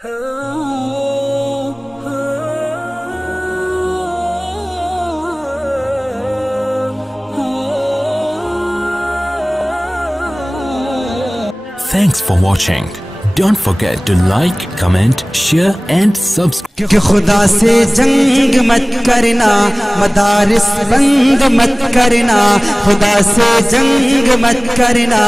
Thanks for watching. Don't forget to like, comment, share and subscribe. کہ خدا سے جنگ مت کرنا، مدارس بند مت کرنا، خدا سے جنگ مت کرنا،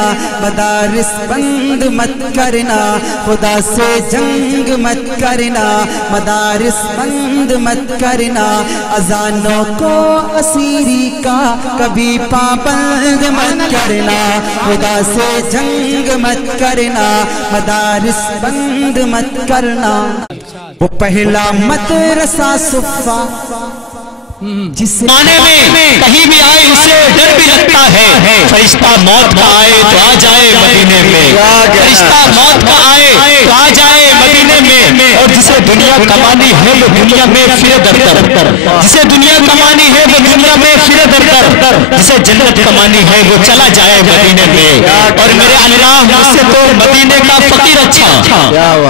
مدارس بند مت کرنا، خدا سے جنگ مت کرنا، مدارس بند مت کرنا، اذانوں کو اسیری کا کبھی پابند مت کرنا، خدا سے جنگ مت کرنا، مدارس بند مت کرنا۔ وہ پہلا مدرسہ صفا جس زمانے میں کہیں بھی آئے اسے ڈر بھی لگتا ہے، فرشتہ موت کا آئے تو آ جائے مدینے میں، فرشتہ موت کا آئے تو آ جائے مدینے میں، اور جسے دنیا کمانی ہے وہ دنیا میں پھرے در در، جسے دنیا کمانی ہے وہ دنیا میں پھرے در در، جسے جنت کمانی ہے وہ چلا جائے مدینے میں۔ اور میرے اللہ مجھ سے تو مدینے کا فقیر اچھا،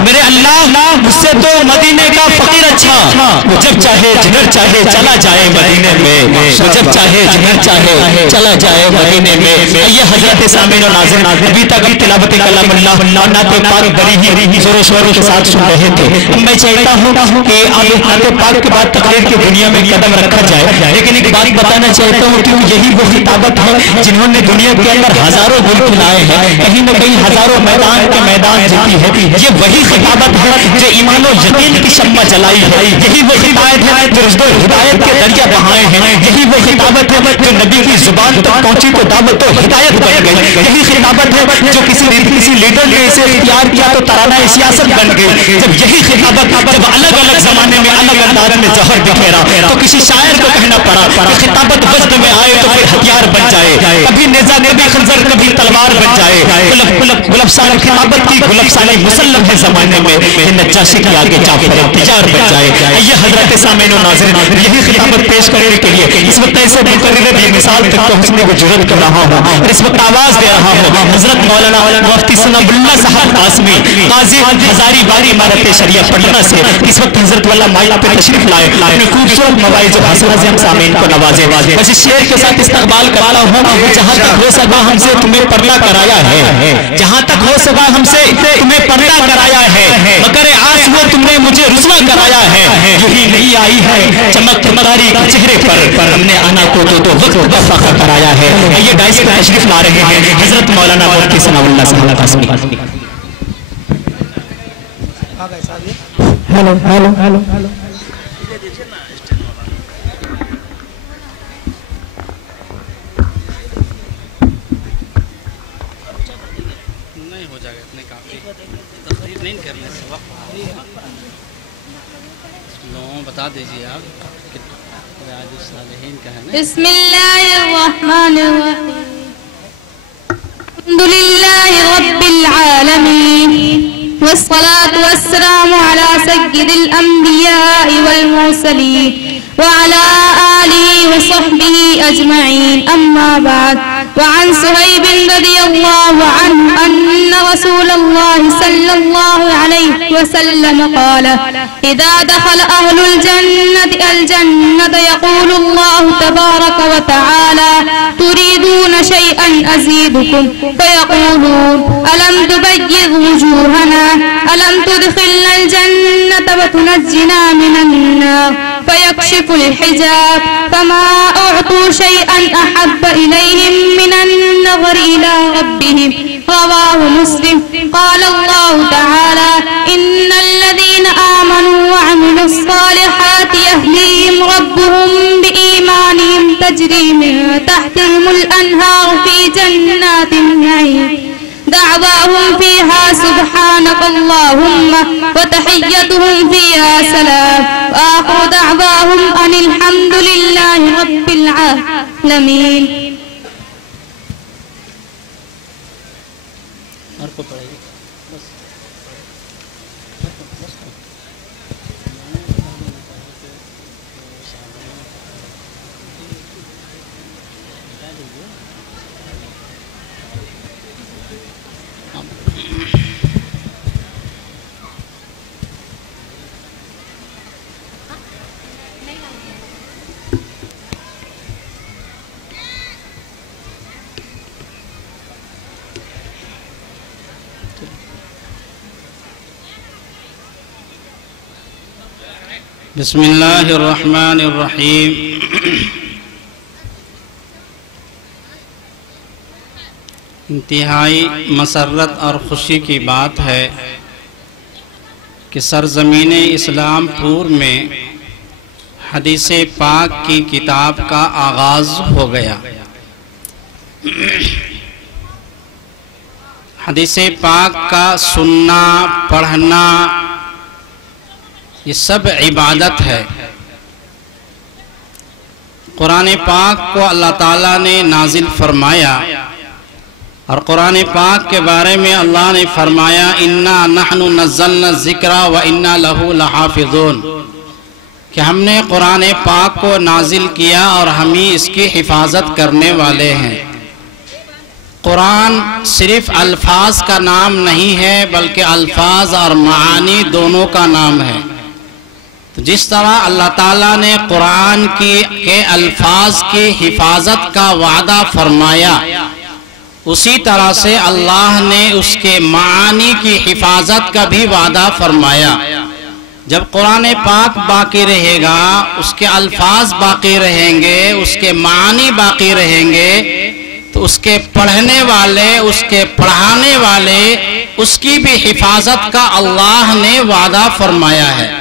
میرے اللہ مجھ سے تو مدینے کا فقیر اچھا، وہ جب چاہے جدھر چاہے چلا جائے مدینے میں، وہ جب چاہے جدھر چاہے چلا جائے مدینے میں۔ یہ حضرت سامعین و ناظرین ابھی تک تلاوت کلام اللہ نعت پاک بڑی ہی زور و شور کے ساتھ سن رہے تھے۔ میں چاہتا ہوں کہ اب نعت پاک کے بعد تقریر کی دنیا میں قدم رکھا جائے، لیکن ایک بات بتانا چاہتا ہوں کہ یہی وہ خطابت ہے جنہوں نے دنیا کے اندر ہزاروں ملک لائے ہیں، کہیں نہ کہیں ہزاروں میدان کے میدان جیتی ہے۔ یہ وہی خطابت ہے جو ایمان و یقین کی شمع جلائی ہے، یہی وہ خطابت ہے جو رشد و ہدایت کے دریا بہائے ہیں، یہی وہ خطابت ہے جو نبی کی زبان تک پہنچی تو دعوت و ہدایت بن گئی، یہی خطابت ہے جو کسی لیڈر نے اسے اختیار کیا تو ترانہ سیاست بن گئی۔ جب یہی خطابت جب الگ الگ زمانے میں الگ انداز میں زہر بکھیرا تو کسی شاعر کو کہنا پڑا کہ خطابت وزن میں آئے تو پھر ہتھیار بن جائے، کبھی نیزہ کبھی خنجر کبھی تلوار بن جائے۔ گلفسان خطابت کی گلفسان مسلم ہے زمانے میں، نجاشی کے آگے جعفر انتظار بن جائے۔ یہ حضرت سامعین و ناظرین یہی خطابت پیش کرنے کے لیے اس وقت ایسے مقرر بھی مثال تک پہنچنے کو جرأت کر رہا ہوں اور اس وقت آواز دے رہا ہوں حضرت مولانا مفتی ثناء اللہ صاحب قاسمی قاضی ہزاری باری عمارت شریعہ پٹنہ سے اس وقت حضرت والا مائک پہ تشریف لائے، اپنے خوبصورت مواعظ و حاصلہ سے ہم سامعین کو نوازے۔ بس اس شعر کے ساتھ استقبال کرتا ہوں، جہاں تک ہو سکا ہم سے تمہیں پردہ کرایا ہے، جہاں تک ہو سکا ہم سے تمہیں پردہ کرایا ہے، مگر آس وہ تم نے مجھے رسوا کرایا ہے، یہی نہیں آئی ہے چمک تمہاری چہرے پر، ہم نے آنا کو تو وقت کا فخر کرایا ہے۔ یہ ڈائس پر تشریف لا رہے ہیں حضرت مولانا مفتی ثناء اللہ صاحب قاسمی۔ ہیلو ہیلو ہیلو نہیں ہو جائے گا اتنے کافی تقریر نہیں کرنے سے وقت بتا دیجیے آپ ریاض الصالحین کا ہے نا۔ بسم اللہ الرحمن الرحیم، الحمد للہ رب العالمین والصلاة والسلام على سيد الأنبياء والمرسلين وعلى آله وصحبه أجمعين، أما بعد. وعن صهيب رضي الله عنه أن رسول الله صلى الله عليه وسلم قال: إذا دخل أهل الجنة الجنة يقول الله تبارك وتعالى: تريدون شيئا أزيدكم؟ فيقولون: ألم تبيض وجوهنا؟ ألم تدخلنا الجنة وتنجنا من النار؟ فيكشف الحجاب، فما أعطوا شيئا أحب إليهم من النظر إلى ربهم. رواه مسلم. قال الله تعالى: إن الذين آمنوا وعملوا الصالحات يهديهم ربهم بإيمانهم تجري من تحتهم الأنهار في جنات النعيم. دعواهم فيها سبحانك اللهم وتحيتهم فيها سلام، وآخر دعواهم أن الحمد لله رب العالمين. بسم اللہ الرحمن الرحیم۔ انتہائی مسرت اور خوشی کی بات ہے کہ سرزمین اسلام پور میں حدیث پاک کی کتاب کا آغاز ہو گیا۔ حدیث پاک کا سننا، پڑھنا، یہ سب عبادت ہے۔ قرآن پاک کو اللہ تعالیٰ نے نازل فرمایا اور قرآن پاک کے بارے میں اللہ نے فرمایا اِنَّا نَحْنُ نَزَّلْنَا الذِّكْرَ وَإِنَّا لَهُ لَحَافِظُونَ، کہ ہم نے قرآن پاک کو نازل کیا اور ہم ہی اس کی حفاظت کرنے والے ہیں۔ قرآن صرف الفاظ کا نام نہیں ہے بلکہ الفاظ اور معانی دونوں کا نام ہے۔ تو جس طرح اللہ تعالیٰ نے قرآن کے الفاظ کی حفاظت کا وعدہ فرمایا، اسی طرح سے اللہ نے اس کے معانی کی حفاظت کا بھی وعدہ فرمایا۔ جب قرآن پاک باقی رہے گا، اس کے الفاظ باقی رہیں گے، اس کے معانی باقی رہیں گے، تو اس کے پڑھنے والے، اس کے پڑھانے والے، اس کی بھی حفاظت کا اللہ نے وعدہ فرمایا ہے۔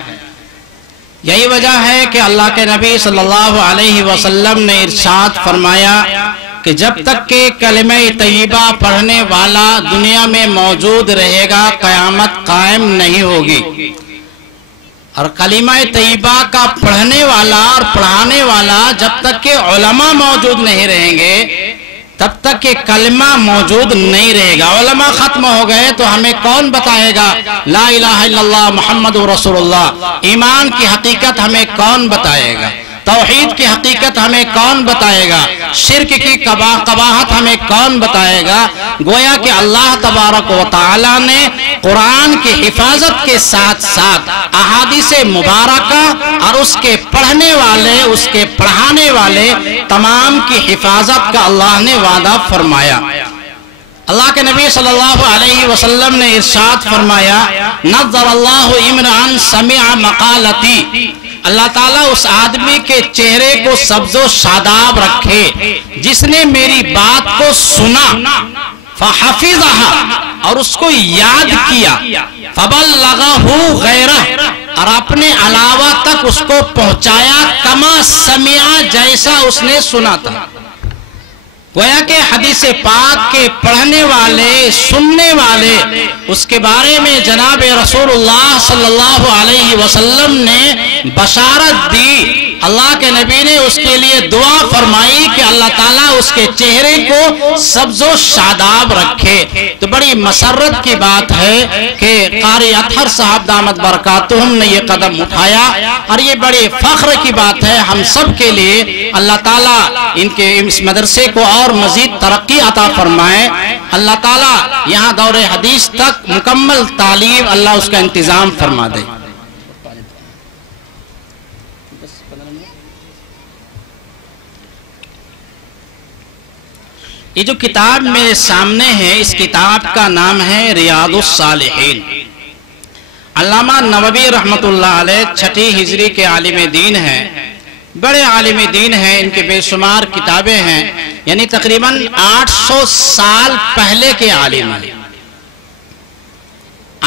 یہی وجہ ہے کہ اللہ کے نبی صلی اللہ علیہ وسلم نے ارشاد فرمایا کہ جب تک کہ کلمہ طیبہ پڑھنے والا دنیا میں موجود رہے گا، قیامت قائم نہیں ہوگی۔ اور کلمہ طیبہ کا پڑھنے والا اور پڑھانے والا جب تک کہ علماء موجود نہیں رہیں گے، تب تک کہ کلمہ موجود نہیں رہے گا۔ علماء ختم ہو گئے تو ہمیں کون بتائے گا لا الہ الا اللہ محمد رسول اللہ؟ ایمان کی حقیقت ہمیں کون بتائے گا؟ توحید کی حقیقت ہمیں کون بتائے گا؟ شرک کی قباحت ہمیں کون بتائے گا؟ گویا کہ اللہ تبارک و تعالی نے قرآن کی حفاظت کے ساتھ ساتھ احادیث مبارکہ اور اس کے پڑھنے والے، اس کے پڑھانے والے تمام کی حفاظت کا اللہ نے وعدہ فرمایا۔ اللہ کے نبی صلی اللہ علیہ وسلم نے ارشاد فرمایا نظر اللہ امرأ سمع مقالتی، اللہ تعالیٰ اس آدمی کے چہرے کو سبز و شاداب رکھے جس نے میری بات کو سنا، فحفظها، اور اس کو یاد کیا، فبلغہ غیرہ، اور اپنے علاوہ تک اس کو پہنچایا، کما سمع، جیسا اس نے سنا تھا۔ گویا کہ حدیث پاک کے پڑھنے والے، سننے والے، اس کے بارے میں جناب رسول اللہ صلی اللہ علیہ وسلم نے بشارت دی۔ اللہ کے نبی نے اس کے لیے دعا فرمائی کہ اللہ تعالیٰ اس کے چہرے کو سبز و شاداب رکھے۔ تو بڑی مسرت کی بات ہے کہ قاری اطہر صاحب دامت برکاتہم نے یہ قدم اٹھایا، اور یہ بڑے فخر کی بات ہے ہم سب کے لیے۔ اللہ تعالیٰ ان کے اس مدرسے کو اور مزید ترقی عطا فرمائے۔ اللہ تعالیٰ یہاں دور حدیث تک مکمل تعلیم اللہ اس کا انتظام فرما دے۔ یہ جو کتاب میرے سامنے ہے، اس کتاب کا نام ہے ریاض الصالحین۔ علامہ نووی رحمت اللہ علیہ 6 ہجری کے عالم دین ہیں، بڑے عالم دین ہیں، ان کے بے شمار کتابیں ہیں، یعنی تقریباً 800 سال پہلے کے عالم ہیں،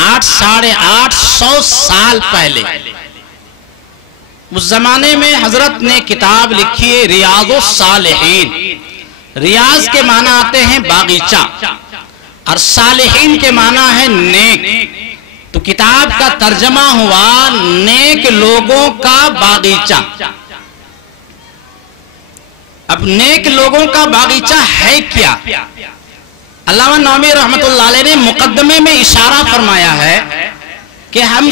850 سال پہلے۔ اس زمانے میں حضرت نے کتاب لکھی ہے ریاض الصالحین۔ ریاض کے معنی آتے ہیں باغیچہ، اور صالحین کے معنی ہے نیک۔ تو کتاب کا ترجمہ ہوا نیک لوگوں کا باغیچہ۔ اب نیک لوگوں کا باغیچہ ہے کیا؟ علامہ نووی رحمت اللہ علیہ نے مقدمے میں اشارہ فرمایا ہے کہ ہم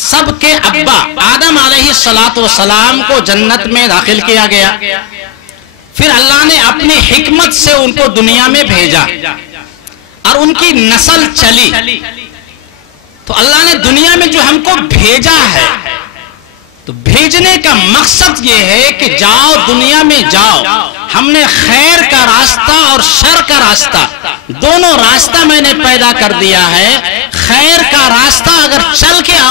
سب کے ابا آدم علیہ السلام کو جنت میں داخل کیا گیا، پھر اللہ نے اپنی حکمت سے ان کو دنیا میں بھیجا اور ان کی نسل چلی۔ تو اللہ نے دنیا میں جو ہم کو بھیجا ہے، تو بھیجنے کا مقصد یہ ہے کہ جاؤ دنیا میں جاؤ، ہم نے خیر کا راستہ اور شر کا راستہ دونوں راستہ میں نے پیدا کر دیا ہے۔ خیر کا راستہ اگر چل کے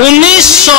1900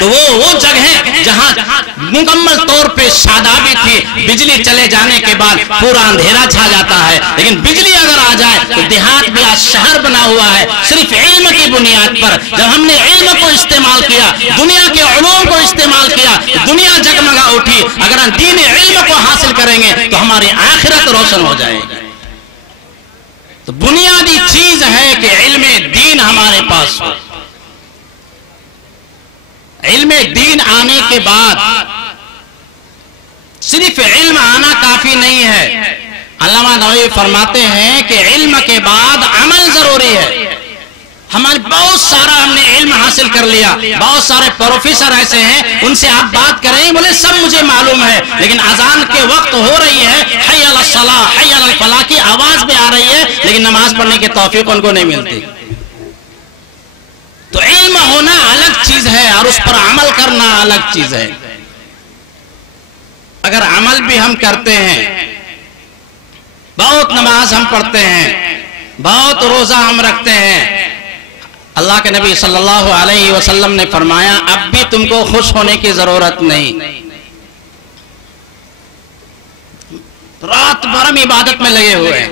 تو وہ جگہیں جہاں مکمل طور پہ شادابی تھی، بجلی چلے جانے کے بعد پورا اندھیرا چھا جاتا ہے، لیکن بجلی اگر آ جائے تو دیہات بھی آج شہر بنا ہوا ہے صرف علم کی بنیاد پر۔ جب ہم نے علم کو استعمال کیا، دنیا کے علوم کو استعمال کیا، دنیا جگمگا اٹھی۔ اگر ہم دین علم کو حاصل کریں گے تو ہماری آخرت روشن ہو جائے گی۔ تو بنیادی چیز ہے کہ علم دین ہمارے پاس ہو۔ علم دین آنے کے بعد صرف علم آنا کافی نہیں ہے۔ علامہ نووی فرماتے ہیں کہ علم کے بعد عمل ضروری ہے۔ ہمارے بہت سارا ہم نے علم حاصل کر لیا، بہت سارے پروفیسر ایسے ہیں، ان سے آپ بات کریں بولے سب مجھے معلوم ہے، لیکن اذان کے وقت ہو رہی ہے حی علی الصلاۃ حی علی الفلاح کی آواز بھی آ رہی ہے، لیکن نماز پڑھنے کی توفیق ان کو نہیں ملتی۔ تو علم ہونا الگ چیز ہے اور اس پر عمل کرنا الگ چیز ہے۔ اگر عمل بھی ہم کرتے ہیں، بہت نماز ہم پڑھتے ہیں، بہت روزہ ہم رکھتے ہیں، اللہ کے نبی صلی اللہ علیہ وسلم نے فرمایا اب بھی تم کو خوش ہونے کی ضرورت نہیں، رات بھر ہم عبادت میں لگے ہوئے ہیں،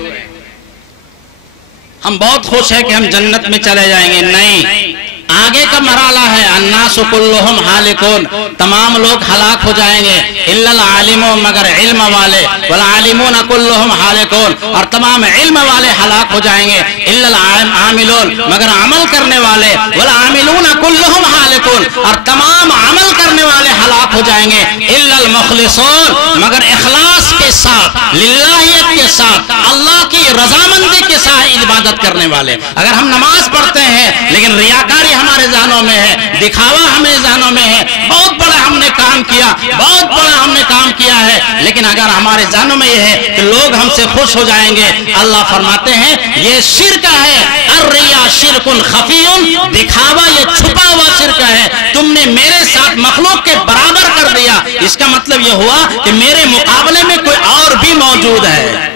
ہم بہت خوش ہیں کہ ہم جنت میں چلے جائیں گے۔ نہیں، آگے کا مرحلہ ہے الناس کلہم ہالکون، تمام لوگ ہلاک ہو جائیں گے الا العالمون، مگر علم والے، والعالمون کلہم ہالکون، اور تمام علم والے ہلاک ہو جائیں گے الا العاملون، مگر عمل کرنے والے، والعاملون کلہم ہالکون، اور تمام عمل کرنے والے ہلاک ہو جائیں گے الا المخلصون، مگر اخلاص کے ساتھ، للہیت کے ساتھ، اللہ کی رضامندی کے ساتھ عبادت کرنے والے۔ اگر ہم نماز پڑھتے ہیں لیکن ریاکاری ہمارے ذہنوں میں ہے، دکھاوا ہمیں ذہنوں میں ہے، بہت بڑا ہم نے کام کیا، بہت بڑا ہم نے کام کیا ہے، لیکن اگر ہمارے ذہنوں میں یہ ہے کہ لوگ ہم سے خوش ہو جائیں گے، اللہ فرماتے ہیں یہ شرک ہے، الریا شرک خفی، دکھاوا یہ چھپا ہوا شرک ہے، تم نے میرے ساتھ مخلوق کے برابر کر دیا۔ اس کا مطلب یہ ہوا کہ میرے مقابلے میں کوئی اور بھی موجود ہے،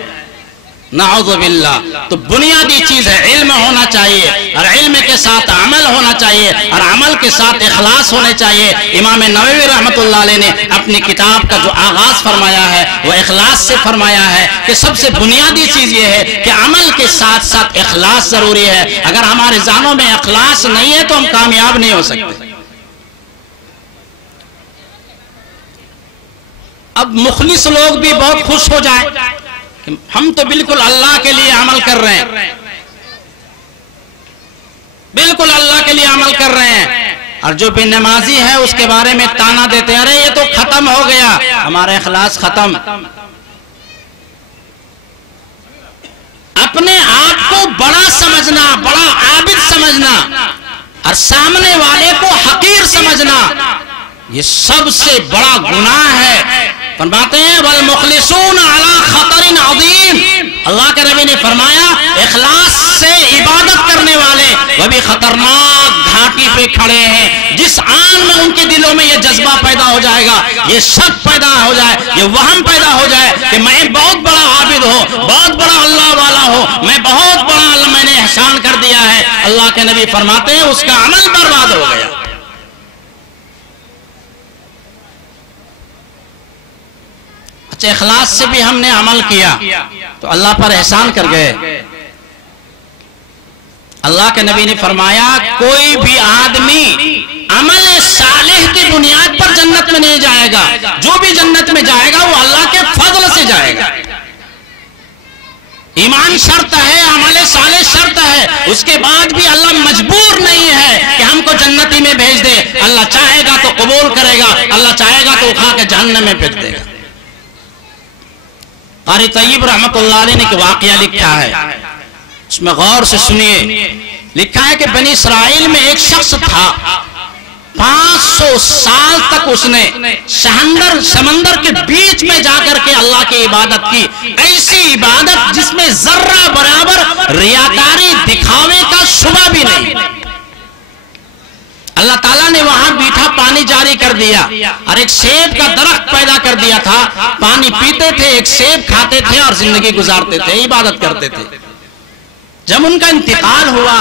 نعوذ باللہ۔ تو بنیادی چیز ہے علم ہونا چاہیے، اور علم کے ساتھ عمل ہونا چاہیے، اور عمل کے ساتھ اخلاص ہونے چاہیے۔ امام نووی رحمۃ اللہ علیہ نے اپنی کتاب کا جو آغاز فرمایا ہے وہ اخلاص سے فرمایا ہے کہ سب سے بنیادی چیز یہ ہے کہ عمل کے ساتھ ساتھ اخلاص ضروری ہے۔ اگر ہمارے ذہنوں میں اخلاص نہیں ہے تو ہم کامیاب نہیں ہو سکتے۔ اب مخلص لوگ بھی بہت خوش ہو جائیں، ہم تو بالکل اللہ کے لیے عمل کر رہے ہیں، بالکل اللہ کے لیے عمل کر رہے ہیں، اور جو بے نمازی ہے اس کے بارے میں تانا دیتے ہیں ارے یہ تو ختم ہو گیا، ہمارا اخلاص ختم۔ اپنے آپ کو بڑا سمجھنا، بڑا عابد سمجھنا، اور سامنے والے کو حقیر سمجھنا، یہ سب سے بڑا گناہ ہے۔ فرماتے ہیں والمخلصون علی خطر عظیم، اللہ کے نبی نے فرمایا اخلاص سے عبادت کرنے والے وہ بھی خطرناک گھاٹی پہ کھڑے ہیں۔ جس آن میں ان کے دلوں میں یہ جذبہ پیدا ہو جائے گا، یہ شک پیدا ہو جائے، یہ وہم پیدا ہو جائے کہ میں بہت بڑا عابد ہوں، بہت بڑا اللہ والا ہوں، میں بہت بڑا اللہ میں نے احسان کر دیا ہے، اللہ کے نبی فرماتے ہیں اس کا عمل برباد ہو گیا۔ اخلاص سے بھی ہم نے عمل کیا تو اللہ پر احسان کر گئے۔ اللہ کے نبی نے فرمایا کوئی بھی آدمی عمل صالح کی بنیاد پر جنت میں نہیں جائے گا، جو بھی جنت میں جائے گا وہ اللہ کے فضل سے جائے گا۔ ایمان شرط ہے، عمل صالح شرط ہے، اس کے بعد بھی اللہ مجبور نہیں ہے کہ ہم کو جنتی میں بھیج دے، اللہ چاہے گا تو قبول کرے گا، اللہ چاہے گا تو اٹھا کے جہنم میں پھینک دے گا۔ قاری طیب رحمت اللہ علیہ نے ایک واقعہ لکھا ہے، اس میں غور سے سنیے۔ لکھا ہے کہ بنی اسرائیل میں ایک شخص تھا، 500 سال تک اس نے سمندر کے بیچ میں جا کر کے اللہ کی عبادت کی، ایسی عبادت جس میں ذرہ برابر ریاکاری دکھاوے کا شبہ بھی نہیں۔ اللہ تعالیٰ نے وہاں میٹھا پانی جاری کر دیا اور ایک سیب کا درخت پیدا کر دیا تھا، پانی پیتے تھے، ایک سیب کھاتے تھے اور زندگی گزارتے تھے، عبادت کرتے تھے۔ جب ان کا انتقال ہوا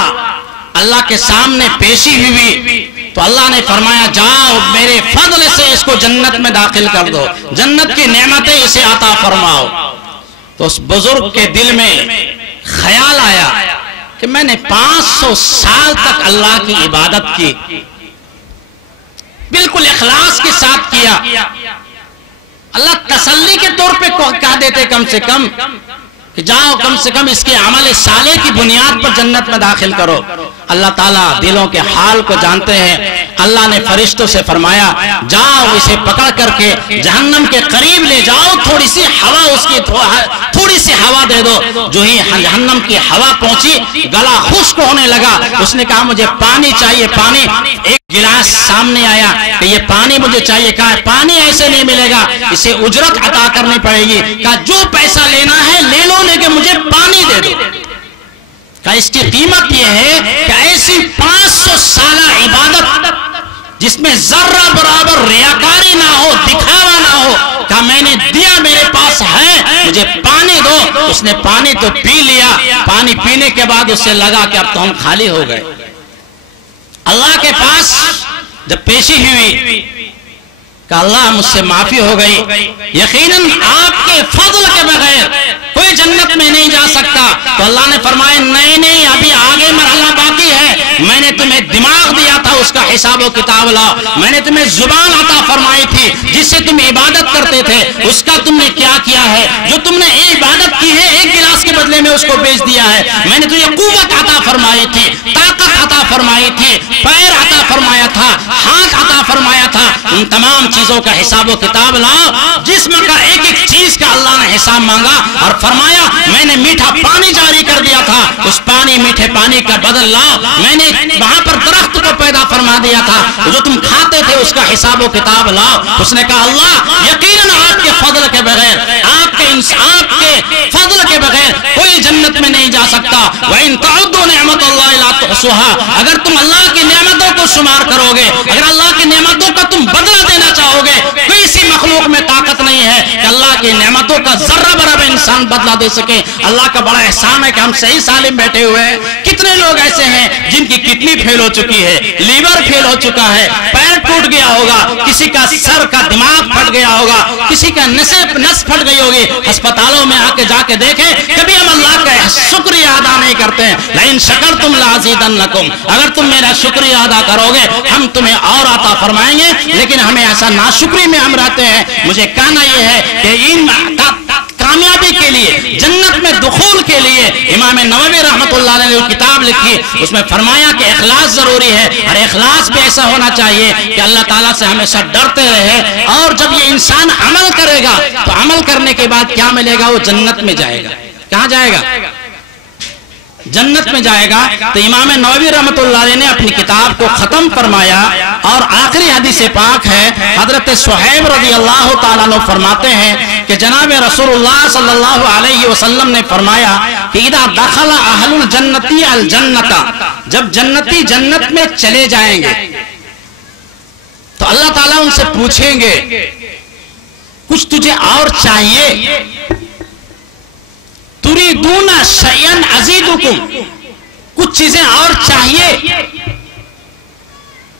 اللہ کے سامنے پیشی ہوئی تو اللہ نے فرمایا جاؤ میرے فضل سے اس کو جنت میں داخل کر دو، جنت کی نعمتیں اسے عطا فرماؤ۔ تو اس بزرگ کے دل میں خیال آیا کہ میں نے 500 سال تک اللہ کی عبادت کی، بالکل اخلاص کے ساتھ کیا، اللہ تسلی کے طور پہ کہہ دیتے کم سے کم کہ جاؤ کم سے کم اس کے عمل صالح کی بنیاد پر جنت میں داخل کرو۔ اللہ تعالیٰ دلوں کے حال کو جانتے ہیں، اللہ نے فرشتوں سے فرمایا جاؤ اسے پکڑ کر کے جہنم کے قریب لے جاؤ، تھوڑی سی ہوا اس کی تھوڑی سی ہوا دے دو۔ جو ہی جہنم کی ہوا پہنچی گلا خشک ہونے لگا، اس نے کہا مجھے پانی چاہیے، پانی۔ ایک گلاس سامنے آیا کہ یہ پانی مجھے چاہیے، کہا پانی ایسے نہیں ملے گا، اسے اجرت عطا کرنی پڑے گی۔ کہا جو پیسہ لینا ہے لے لو لیکن مجھے پانی دے دو۔ کہ اس کی قیمت یہ ہے کہ ایسی 500 سالہ عبادت جس میں ذرہ برابر ریاکاری نہ ہو، دکھاوا نہ ہو، کہا میں نے دیا، میرے پاس ہے، مجھے پانی دو۔ اس نے پانی تو پی لیا، پانی پینے کے بعد اس سے لگا کہ اب تو ہم خالی ہو گئے۔ اللہ کے پاس جب پیشی ہوئی کہ اللہ مجھ سے معافی ہو گئی، یقیناً آپ کے فضل کے بغیر کوئی جنت میں نہیں جا سکتا۔ تو اللہ نے فرمایا نہیں ابھی آگے مرحلہ باقی ہے، میں نے تمہیں دماغ دیا تھا، اس کا حساب و کتاب لاؤ، میں نے تمہیں زبان عطا فرمائی تھی جس سے تم عبادت کرتے تھے، اس کا تم نے کیا کیا ہے؟ جو تم نے عبادت کی ہے ایک گلاس کے بدلے میں اس کو بیچ دیا ہے۔ میں نے تجھے قوت عطا فرمائی تھی، طاقت عطا فرمائی تھی، پیر عطا فرمایا تھا، ہاتھ عطا فرمایا تھا، ان تمام چیزوں کا حساب و کتاب لاؤ۔ جسم کا ایک ایک چیز کا اللہ نے حساب مانگا اور فرمایا میں نے میٹھا پانی جاری کر دیا تھا، اس پانی میٹھے پانی کا بدل لاؤ۔ میں نے وہاں پر درخت کو پیدا فرما دیا تھا، جو تم کھاتے تھے اس کا حساب و کتاب لاؤ۔ اس نے کہا اللہ یقیناً آپ کے فضل کے بغیر، آپ کے فضل کے بغیر کوئی جنت میں نہیں جا سکتا۔ وَإِن تَعُدُّوا نِعْمَتَ اللَّهِ لَا تُحْصُوهَا، اگر تم اللہ کی نعمتوں کو شمار کرو گے، اگر اللہ کی نعمتوں کا تم بدلہ دینا چاہو گے، کسی مخلوق میں طاقت نہیں ہے کہ اللہ کی نعمتوں کا ذرہ برابر انسان بدلہ دے سکے۔ اللہ کا بڑا احسان ہے کہ ہم صحیح سالم بیٹھے ہوئے ہیں۔ کتنے لوگ ایسے ہیں جن کی کڈنی فیل ہو چکی ہے، لیور فیل ہو چکا ہے، پیر ٹوٹ گیا ہوگا، کسی کا سر کا دماغ پھٹ گیا ہوگا، کسی کا نس پھٹ گئی ہوگی، ہسپتالوں میں آ کے جا کے دیکھیں، کبھی ہم اللہ کا شکریہ ادا نہیں کرتے ہیں۔ لئن شکرتم لازیدنکم، اگر تم میرا شکریہ ادا کرو گے ہم تمہیں اور عطا فرمائیں گے، لیکن ہمیں ایسا ناشکری میں ہم رہتے ہیں۔ مجھے کہنا یہ ہے کہ ان کامیابی کے لیے، جنت میں دخول کے لیے امام نووی رحمت اللہ علیہ نے جو کتاب لکھی اس میں فرمایا کہ اخلاص ضروری ہے، اور اخلاص بھی ایسا ہونا چاہیے کہ اللہ تعالیٰ سے ہمیشہ ڈرتے رہے، اور جب یہ انسان عمل کرے گا تو عمل کرنے کے بعد کیا ملے گا؟ وہ جنت میں جائے گا۔ کہاں جائے گا؟ جنت میں جائے گا۔ تو امام نووی رحمت اللہ علیہ نے اپنی کتاب کو ختم فرمایا، اور آخری حدیث پاک ہے حضرت صہیب رضی اللہ تعالیٰ عنہ فرماتے ہیں کہ جناب رسول اللہ صلی اللہ علیہ وسلم نے فرمایا کہ اذا دخل اہل الجنتی الجنت، جب جنتی جنت میں چلے جائیں گے تو اللہ تعالیٰ ان سے پوچھیں گے کچھ تجھے اور چاہیے؟ تُرِيدُونَ شَيْئًا أَزِيدُكُمْ، کچھ چیزیں اور چاہیے؟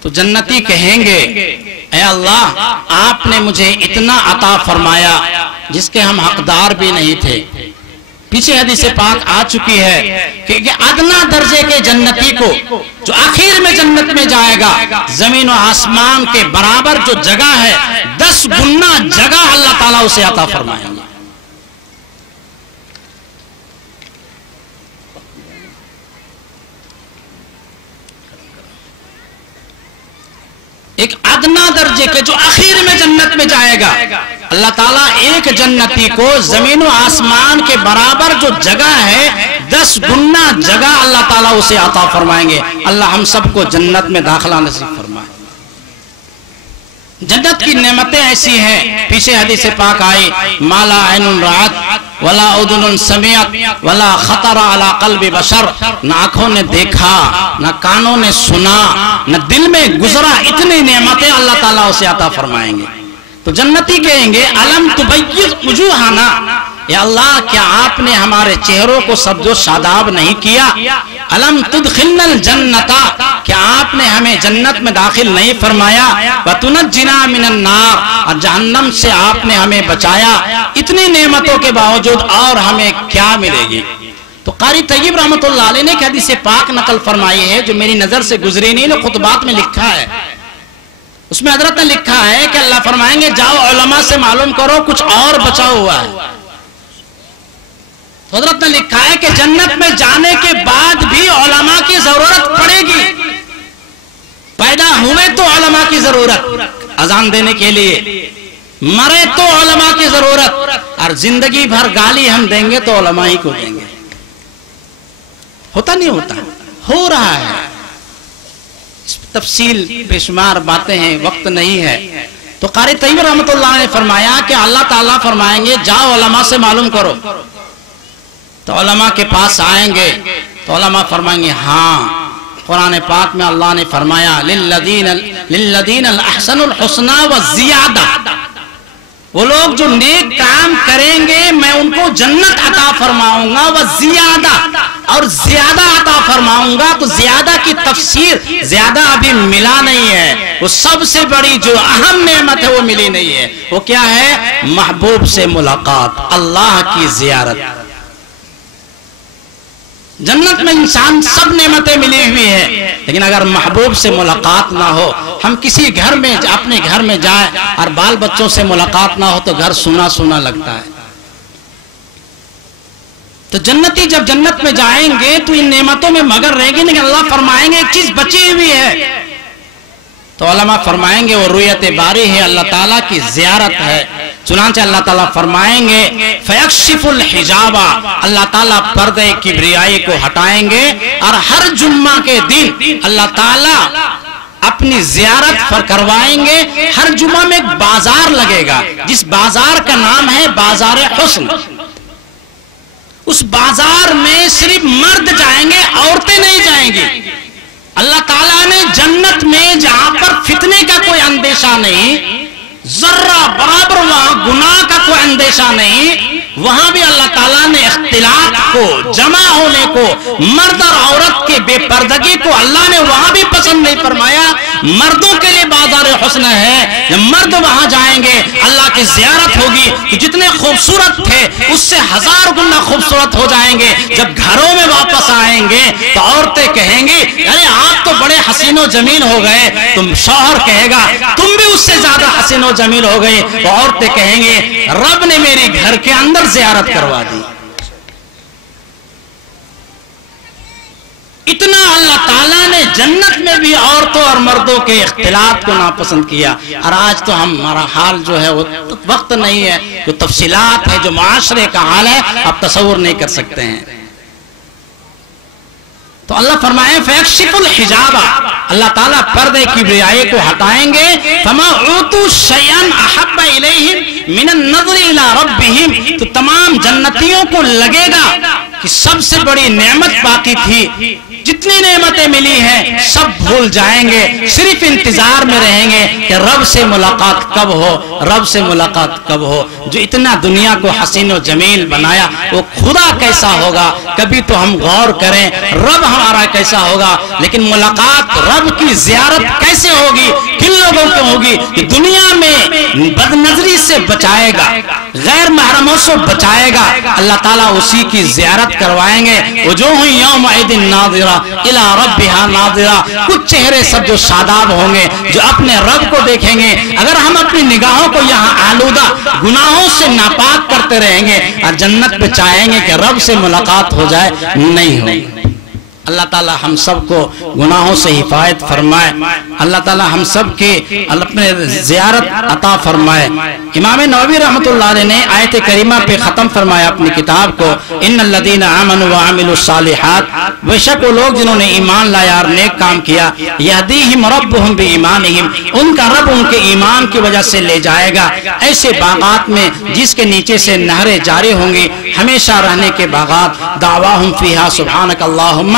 تو جنتی کہیں گے اے اللہ آپ نے مجھے اتنا عطا فرمایا جس کے ہم حقدار بھی نہیں تھے۔ پیچھے حدیث پاک آ چکی ہے کہ ادنا درجے کے جنتی کو جو آخر میں جنت میں جائے گا، زمین و آسمان کے برابر جو جگہ ہے 10 گنا جگہ اللہ تعالیٰ اسے عطا فرمائے گا۔ ایک ادنا درجے کے جو آخر میں جنت میں جائے گا، اللہ تعالیٰ ایک جنتی کو زمین و آسمان کے برابر جو جگہ ہے 10 گنا جگہ اللہ تعالیٰ اسے عطا فرمائیں گے۔ اللہ ہم سب کو جنت میں داخلہ نصیب فرمائے۔ جنت کی نعمتیں ایسی ہیں، پیچھے حدیث پاک آئی ما لا عین رأت ولا اذن سمعت ولا خطر علی قلب بشر، نہ آنکھوں نے دیکھا، نہ کانوں نے سنا، نہ دل میں گزرا، اتنی نعمتیں اللہ تعالیٰ اسے عطا فرمائیں گے۔ تو جنتی کہیں گے الم تبیض وجوہنا، یا اللہ کیا آپ نے ہمارے چہروں کو سبز و شاداب نہیں کیا؟ الم تدخلنا الجنت، کیا آپ نے ہمیں جنت میں داخل نہیں فرمایا؟ وتنجنا من النار، اور جہنم سے آپ نے ہمیں بچایا۔ اتنی نعمتوں کے باوجود اور ہمیں کیا ملے گی؟ تو قاری طیب رحمۃ اللہ علیہ نے ایک حدیث پاک نقل فرمائی ہے جو میری نظر سے گزری نہیں، لیکن خطبات میں لکھا ہے۔ اس میں حضرت نے لکھا ہے کہ اللہ فرمائیں گے جاؤ علماء سے معلوم کرو کچھ اور بچا ہوا ہے۔ حضرت نے لکھا ہے کہ جنت میں جانے کے بعد بھی علماء کی ضرورت پڑے گی۔ پیدا ہوئے تو علماء کی ضرورت اذان دینے کے لیے، مرے تو علماء کی ضرورت، اور زندگی بھر گالی ہم دیں گے تو علماء ہی کو دیں گے۔ ہوتا نہیں ہوتا، ہو رہا ہے۔ اس تفصیل بے شمار باتیں ہیں، وقت نہیں ہے۔ تو قاری طیب رحمۃ اللہ نے فرمایا کہ اللہ تعالیٰ فرمائیں گے جاؤ علماء سے معلوم کرو، تو علماء کے پاس آئیں گے تو علماء فرمائیں گے ہاں قرآن پاک میں اللہ نے فرمایا للذین الاحسن الحسنى والزیادہ، وہ لوگ جو نیک کام کریں گے میں ان کو جنت عطا فرماؤں گا، والزیادہ، اور زیادہ عطا فرماؤں گا۔ تو زیادہ کی تفسیر زیادہ ابھی ملا نہیں ہے، وہ سب سے بڑی جو اہم نعمت ہے وہ ملی نہیں ہے۔ وہ کیا ہے؟ محبوب سے ملاقات، اللہ کی زیارت۔ جنت میں انسان سب نعمتیں ملی ہوئی ہیں، لیکن اگر محبوب سے ملاقات نہ ہو، ہم کسی گھر میں اپنے گھر میں جائیں اور بال بچوں سے ملاقات نہ ہو تو گھر سونا سونا لگتا ہے۔ تو جنتی جب جنت میں جائیں گے تو ان نعمتوں میں مگر رہیں گے، لیکن اللہ فرمائیں گے ایک چیز بچی ہوئی ہے۔ تو علماء فرمائیں گے وہ رؤیت باری ہے، اللہ تعالیٰ کی زیارت ہے۔ چنانچہ اللہ تعالیٰ فرمائیں گے فیکشف الحجاب، اللہ تعالیٰ پردے کبریائی کو ہٹائیں گے، اور ہر جمعہ کے دن اللہ تعالیٰ اپنی زیارت کروائیں گے۔ ہر جمعہ میں ایک بازار لگے گا جس بازار کا نام ہے بازار حسن۔ اس بازار میں صرف مرد جائیں گے، عورتیں نہیں جائیں گی۔ اللہ تعالیٰ نے جنت میں جہاں پر فتنے کا کوئی اندیشہ نہیں، ذرہ برابر وہاں گناہ کا کوئی اندیشہ نہیں، وہاں بھی اللہ تعالیٰ نے اختلاط کو، جمع ہونے کو، مرد اور عورت کے بے پردگی کو اللہ نے وہاں بھی پسند نہیں فرمایا۔ مردوں کے لیے بازار حسن ہے، جب مرد وہاں جائیں گے اللہ کی زیارت ہوگی تو جتنے خوبصورت تھے اس سے 1000 گنا خوبصورت ہو جائیں گے۔ جب گھروں میں واپس آئیں گے تو عورتیں کہیں گی ارے آپ تو بڑے حسین و جمیل ہو گئے، تم شوہر کہے گا تم بھی اس سے زیادہ حسین و جمیل ہو گئی، تو عورتیں کہیں گے رب نے میری گھر کے اندر زیارت کروا دی۔ اتنا اللہ تعالیٰ نے جنت میں بھی عورتوں اور مردوں کے اختلاط کو ناپسند کیا، اور آج تو ہمارا حال جو ہے وہ وقت نہیں ہے، جو تفصیلات ہے، جو معاشرے کا حال ہے آپ تصور نہیں کر سکتے ہیں۔ تو اللہ فرمائے فیکشف الحجاب، اللہ تعالیٰ پردے کی کبریائی کو ہٹائیں گے۔ فما اوتوا شیئا احب الیہم من النظر الی ربہم، تو تمام جنتیوں کو لگے گا کہ سب سے بڑی نعمت باقی تھی، جتنی نعمتیں ملی ہیں سب بھول جائیں گے، صرف انتظار میں رہیں گے کہ رب سے ملاقات کب ہو، رب سے ملاقات کب ہو۔ جو اتنا دنیا کو حسین و جمیل بنایا وہ خدا کیسا ہوگا، کبھی تو ہم غور کریں رب ہمارا کیسا ہوگا۔ لیکن ملاقات رب کی زیارت کیسے ہوگی، کن لوگوں کو ہوگی؟ کہ دنیا میں بد نظری سے بچائے گا، غیر محرموں سے بچائے گا، اللہ تعالیٰ اسی کی زیارت کروائیں گے۔ وجوہ یومئذ ناظرہ الی ربہا ناظرہ، کچھ چہرے سب جو شاداب ہوں گے، جو اپنے رب کو دیکھیں گے۔ اگر ہم اپنی نگاہوں کو یہاں آلودہ گناہوں سے ناپاک کرتے رہیں گے اور جنت پہ چاہیں گے کہ رب سے ملاقات ہو جائے، نہیں ہوگی۔ اللہ تعالی ہم سب کو گناہوں سے حفاظت فرمائے، اللہ تعالی ہم سب کے اپنے زیارت عطا فرمائے۔ امام نووی رحمۃ اللہ علیہ نے آیت کریمہ پہ ختم فرمایا اپنی کتاب کو، ان الذین آمنوا وعملوا الصالحات، بے شک وہ لوگ جنہوں نے ایمان لایا اور نیک کام کیا، یہدیہم ربہم بایمانہم، ان کا رب ان کے ایمان کی وجہ سے لے جائے گا ایسے باغات میں جس کے نیچے سے نہریں جاری ہوں گی، ہمیشہ رہنے کے باغات، دعواہم فیہا سبحانک اللہم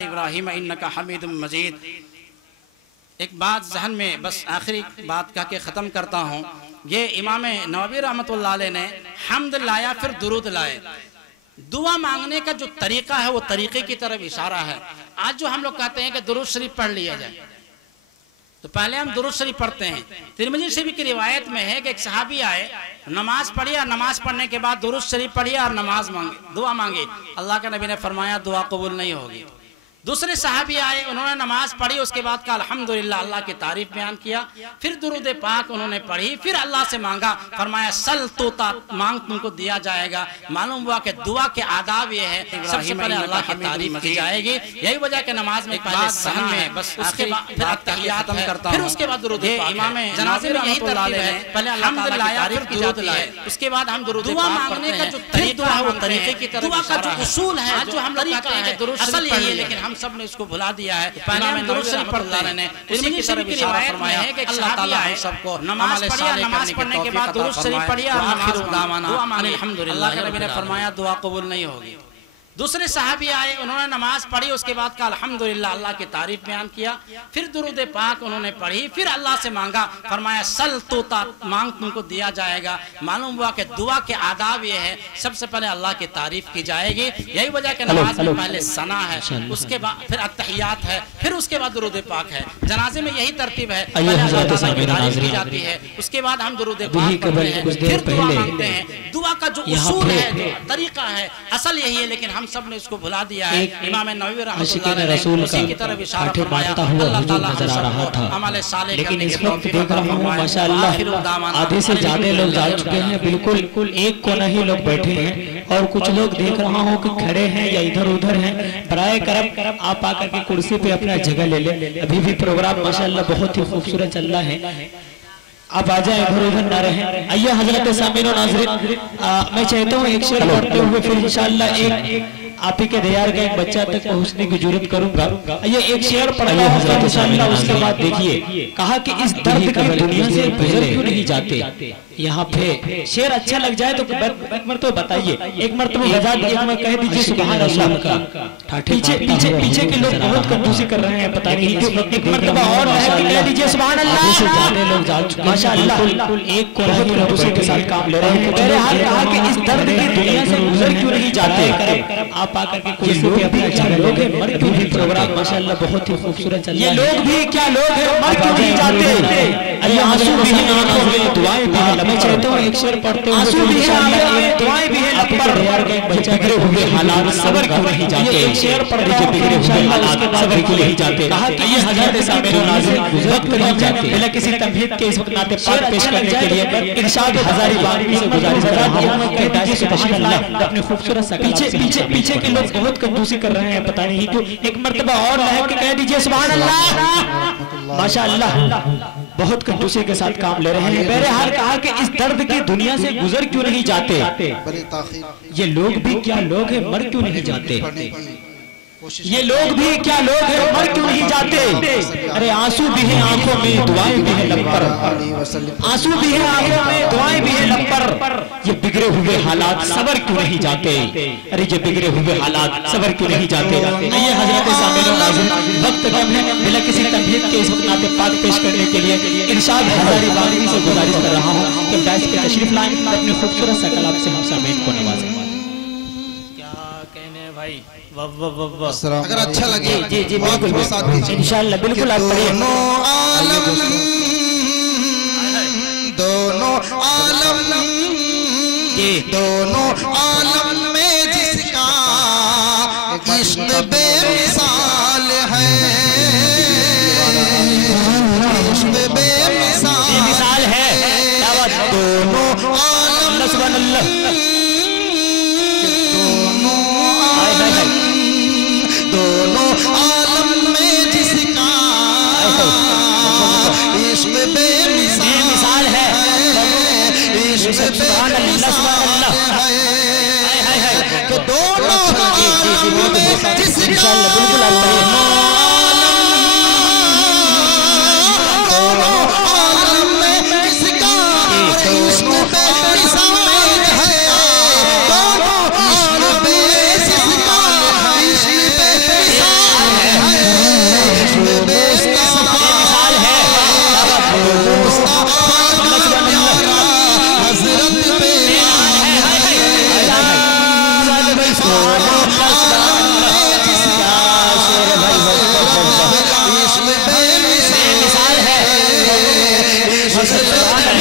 ابراہیم انک حمید مجید۔ ایک بات ذہن میں بس آخری بات کہہ کے ختم کرتا ہوں، یہ امام نووی رحمۃ اللہ علیہ نے حمد لایا پھر درود لائے۔ دعا مانگنے کا جو طریقہ ہے وہ طریقے کی طرف اشارہ ہے۔ آج جو ہم لوگ کہتے ہیں کہ درود شریف پڑھ لیا جائے، تو پہلے ہم درود شریف پڑھتے ہیں۔ ترمذی شریف کی روایت میں ہے کہ ایک صحابی آئے، نماز پڑھی اور نماز پڑھنے کے بعد درود شریف پڑھی اور دعا مانگی، اللہ کے نبی نے فرمایا دعا قبول نہیں ہوگی۔ دوسرے صحابی آئے، انہوں نے نماز پڑھی، اس کے بعد کہا الحمدللہ، اللہ کی تعریف بیان کیا، پھر درود پاک انہوں نے پڑھی، پھر اللہ سے مانگا، فرمایا سل تو مانگ تم کو دیا جائے گا۔ معلوم ہوا کہ دعا کے آداب یہ ہے، سب سے پہلے اللہ کی تعریف کی جائے گی۔ یہی وجہ کہ نماز میں پہلے ذہن میں بس اس کے بعد پھر تحیات ہم کرتا ہوں، پھر اس کے بعد درود پاک۔ امام جنازے میں یہی ترتیب ہے، پہلے الحمد لایا پھر درود لائے، اس کے بعد ہم درود پاک مانگنے کا جو طریقہ ہے وہ طریقے کی طرف دعا کا جو اصول ہے، جو ہم لوگ کہتے ہیں کہ درود اصل یہی ہے، لیکن ہم سب نے اس کو بھلا دیا ہے۔ پہلے ہم درود شریف پڑھتے ہیں، اسی کی طرف اشارہ فرمایا ہے کہ اللہ تعالیٰ ہم سب کو نماز پڑھی، نماز پڑھنے کے بعد درود شریف پڑھی اور نماز دعوانا الحمدللہ۔ اللہ کے نبی نے فرمایا دعا قبول نہیں ہوگی۔ دوسرے صحابی آئے، انہوں نے نماز پڑھی، اس کے بعد کہا الحمدللہ، اللہ کی تعریف بیان کیا، پھر درود پاک انہوں نے پڑھی، پھر اللہ سے مانگا، فرمایا سل تو مانگ تم کو دیا جائے گا۔ معلوم ہوا کہ دعا کے آداب یہ ہے، سب سے پہلے اللہ کی تعریف کی جائے گی۔ یہی وجہ کہ نماز میں پہلے ثنا ہے، اس کے بعد پھر التحیات ہے، پھر اس کے بعد درود پاک ہے۔ جنازے میں یہی ترتیب ہے، پہلے اللہ تعالیٰ کی تعریف کی جاتی ہے، اس کے بعد ہم درود پاک پڑھتے ہیں، پھر دعا مانگتے ہیں۔ دعا کا جو اصول ہے، جو طریقہ ہے، اصل یہی ہے، لیکن ہم سب نے اس کو بھلا دیا ہے۔ امام نووی رحمۃ اللہ علیہ نے اسی کی طرف اشارہ فرمایا، اللہ تعالیٰ ہم سب کو عمل صالح کرنے کی توفیق عطا فرمائے۔ ماشاءاللہ آدھے سے زیادہ لوگ جا چکے ہیں، بالکل ایک کونا ہی لوگ بیٹھے ہیں، اور کچھ لوگ دیکھ رہا ہوں کہ کھڑے ہیں یا ادھر ادھر ہیں۔ برائے کرم آپ آ کر کے کرسی پہ اپنا جگہ لے لیں۔ ابھی بھی پروگرام ماشاءاللہ بہت ہی خوبصورت چل رہا ہے، آپ آ جائیں، ادھر ادھر نہ رہیں۔ آئیے حضرت سامعین و ناظرین، میں چاہتا ہوں ایک شعر پڑھتے ہوئے پھر انشاءاللہ ایک آپ ہی کے دیار کا ایک بچہ تک پہنچنے کی جرات کروں گا۔ یہ ایک شعر پڑھا ہے انشاءاللہ، اس کے بعد دیکھیے، کہا کہ اس درد کی دنیا سے گزر کیوں نہیں جاتے۔ یہاں پہ شعر اچھا لگ جائے تو ایک مرتبہ بتائیے، ایک مرتبہ بجا کہہ دیجئے سبحان اللہ کا۔ پیچھے کے لوگ بہت کنجوسی کر رہے ہیں، پتہ نہیں، ایک مرتبہ اور کہہ دیجئے سبحان اللہ۔ سے زیادہ لوگ جا چکے ماشاءاللہ، ایک کو نہیں کنجوسی کے ساتھ کام لے رہے ہیں۔ بہرحال کہا کہ اس درد کی دنیا سے گزر کیوں نہیں جاتے۔ آپ آ کر کے کوئی لوگ اپنا جگہ لوگ ہیں، مر کیوں نہیں۔ پروگرام ماشاءاللہ بہت ہی خوبصورت چل رہا ہے۔ یہ لوگ بھی کیا لوگ ہیں، مر کیوں نہیں جاتے۔ اللہ آنسو بھی ہیں آنکھوں میں، دعائیں بھی ہیں۔ میں چاہتا ہوں ایک شعر پڑھتے ہوئے آنسو بھی ہیں، دعائیں بھی ہیں، لب پر دیار کا ایک بچہ بگڑے ہوئے حالات صبر کیوں نہیں جاتے۔ ایک شعر پڑھتے جو بگڑے ہوئے حالات صبر کیوں نہیں جاتے۔ کہا کہ یہ حضرت سامعین و ناظرین وقت نہیں جاتے۔ بلا کسی تمہید کے اس وقت نعت پاک پیش کرنے کے لیے ارشاد ہزاری بانی سے گزارش کر رہا ہوں کہ داعی سے تشریف اللہ اپنے خوبصورت سا پیچھے کے لوگ بہت کنجوسی کر رہے ہیں، پتہ نہیں کیوں۔ ایک مرتبہ اور لہر کے کہہ دیجئے سبحان اللہ۔ ماشاءاللہ بہت کنجوسی کے ساتھ کام لے رہے ہیں۔ بہرحال کہا کہ اس درد کی دنیا سے گزر کیوں نہیں جاتے۔ یہ لوگ بھی کیا لوگ ہیں، مر کیوں نہیں جاتے۔ یہ لوگ بھی کیا لوگ ہیں، مر کیوں نہیں جاتے۔ ارے آنسو بھی ہیں آنکھوں میں، دعائیں بھی ہیں لب پر۔ آنسو بھی ہیں آنکھوں میں، دعائیں بھی ہیں لب پر۔ یہ بگڑے ہوئے حالات صبر کیوں نہیں جاتے۔ ارے یہ بگڑے ہوئے حالات صبر کیوں نہیں جاتے۔ یہ حضرت سامعین و ناظرین وقت کم ہے، بلا کسی تمہید کے اس وقت نعت پاک پیش کرنے کے لیے ارشاد ہزاری بانی سے گزارش کر رہا ہوں کہ داعش پہ تشریف لائیں، اپنے خوبصورت سا کلام سے ہم سامعین کو نوازیں۔ کیا کہنے بھائی، اگر اچھا لگے جی بالکل انشاءاللہ بالکل آپ پڑھیے۔ دونوں عالم میں جس کا عشق بے مثال ہے، عشق بے مثال ہے۔ دونوں عالم سبحان اللہ، دونوں عالم میں جس کا عشق بے مثال ہے، عشق بے مثال ہے، کہ دونوں عالم میں جس کا دونوں عالم میں جس کا عشق بے مثال ہے، دونوں عالم میں جس کا عشق بے مثال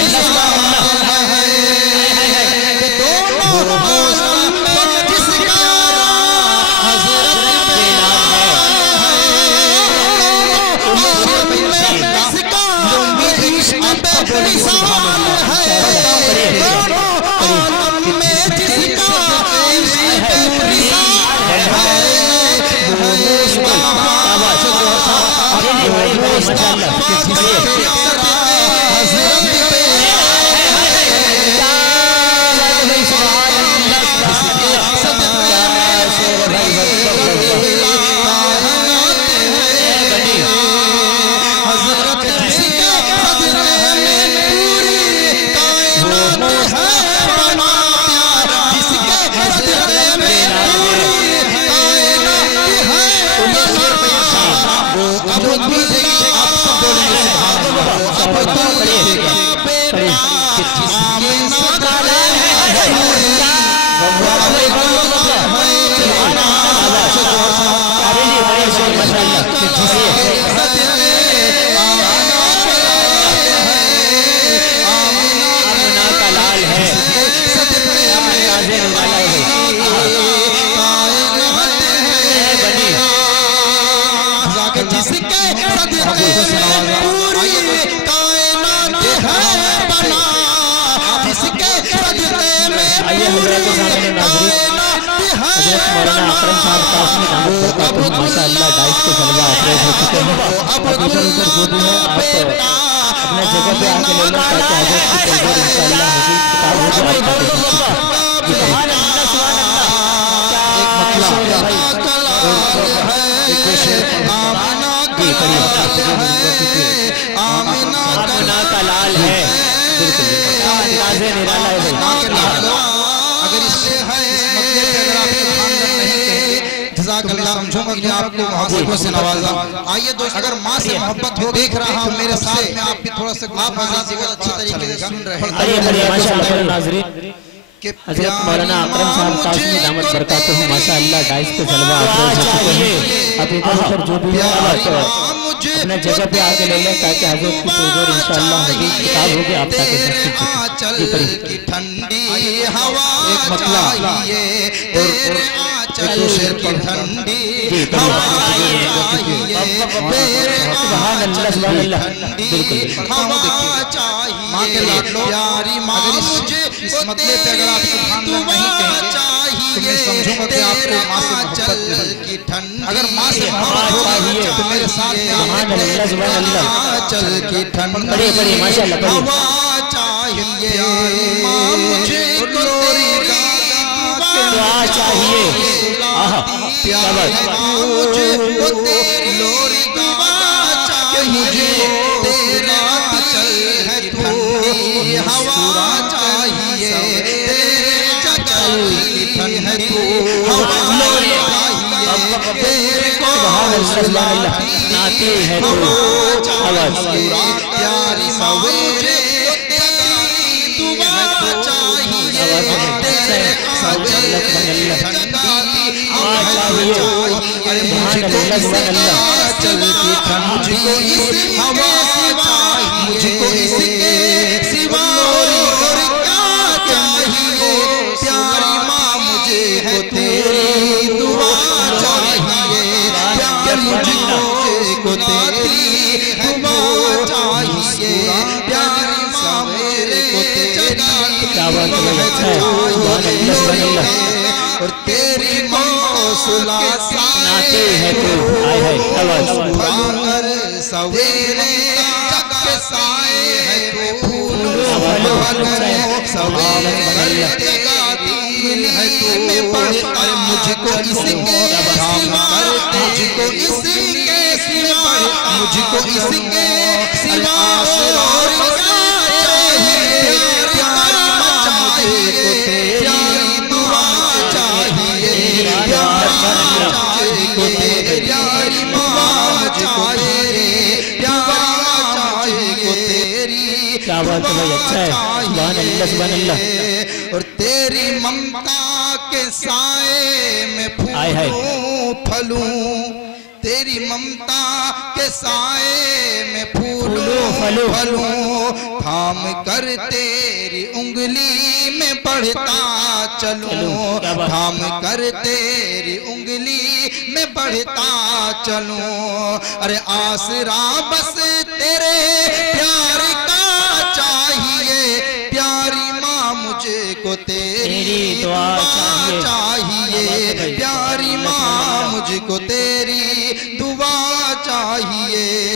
مولانا اکرم صاحب قاسمی دامت برکاتہ ماشاءاللہ ڈائس کے جلوہ افروز ہو چکے ہیں. اب ادھر جو بھی ہے آپ اپنے جگہ پہ آ کے لے لیں تاکہ حضرت کی تلوار انشاءاللہ ہوگی کتاب ہوگی آپ کا سبحان اللہ سبحان اللہ. ایک مطلب ایک شعر جی آمنہ کا لال ہے. بالکل ناز نرالا ہے اگر اس مطلب پہ اگر آپ سبحان اللہ نہیں کہیں جزاک اللہ سمجھوں گا کہ آپ کو محبتوں سے نوازا. آئیے دوست اگر ماں سے محبت ہو دیکھ رہا ہوں میرے ساتھ میں آپ بھی تھوڑا سا آپ حضرت بہت اچھی طریقے سے سن رہے ہیں. ماشاءاللہ ناظرین حضرت مولانا اکرم صاحب قاسمی دامت برکاتہ ماشاءاللہ ڈائس کے جلوہ افروز ہو چکے ہیں. اب ادھر ادھر جو بھی ہے آپ اپنے جگہ پہ آ کے لے لیں تاکہ حضرت کی تلوار انشاءاللہ ہوگی کتاب ہوگی آپ تاکہ سب کچھ ٹھنڈی ہوا ایک مطلب ایک شعر ٹھنڈی سبحان اللہ سبحان اللہ. بالکل ماں کے لاڈلو پیاری ماں اس مطلب پہ اگر آپ سبحان اللہ نہیں کہیں گے تو میں سمجھوں گا کہ آپ کو ماں سے محبت نہیں. اگر ماں سے محبت ہوگی تو میرے ساتھ میں سبحان اللہ سبحان اللہ. چل کی ٹھنڈی پڑھیے پڑھیے ماشاءاللہ پڑھیے. ہوا چاہیے ماں مجھے دعا چاہیے. پیاری ماں مجھے لوری دعا چاہیے تیرا چل ہے ٹھنڈی ہوا چاہیے تیرے چل ہے ہوا چاہیے تیرے سبحان اللہ ناتی ہے تو آواز پیاری ماں مجھے دعا چاہیے تیرے چل ہے ٹھنڈی ہوا چاہیے. مجھ کو اس چل کی ٹھنڈی ہوا چاہیے مجھ کو اس کے سوا اور کیا چاہیے. پیاری ماں مجھے ہے تیری دعا چاہیے پیار مجھ کو تیری دعا چاہیے. پیاری ماں میرے کو تیری دعا چاہیے اور تیری موصلہ ناتی ہے تو آئے ہے آواز. پھلگر سویرے جگ کے سائے ہے تو پھلگر سویرے تیگا دین ہے تو اور مجھ کو اس کے سوا مجھ کو اس کے سوا مجھ کو اس کے سوا اور کیا چاہیے. پیاری ماں مجھے کو تیری دعا چاہیے پیاری کو تیری ماں چاہیے پیاری کو تیری کیا بات ہے بھائی اچھا ہے. سبحان اللہ سبحان اللہ. اور تیری ممتا کے سائے میں پھولوں پھلوں تیری ممتا کے سائے میں پھولوں پھلوں تھام کر تیری انگلی میں بڑھتا چلوں تھام کر تیری انگلی میں بڑھتا چلوں ارے آسرا بس تیرے پیار کا چاہیے پیاری ماں مجھے کو تیری دعا چاہیے پیاری ماں مجھ کو تیری دعا چاہیے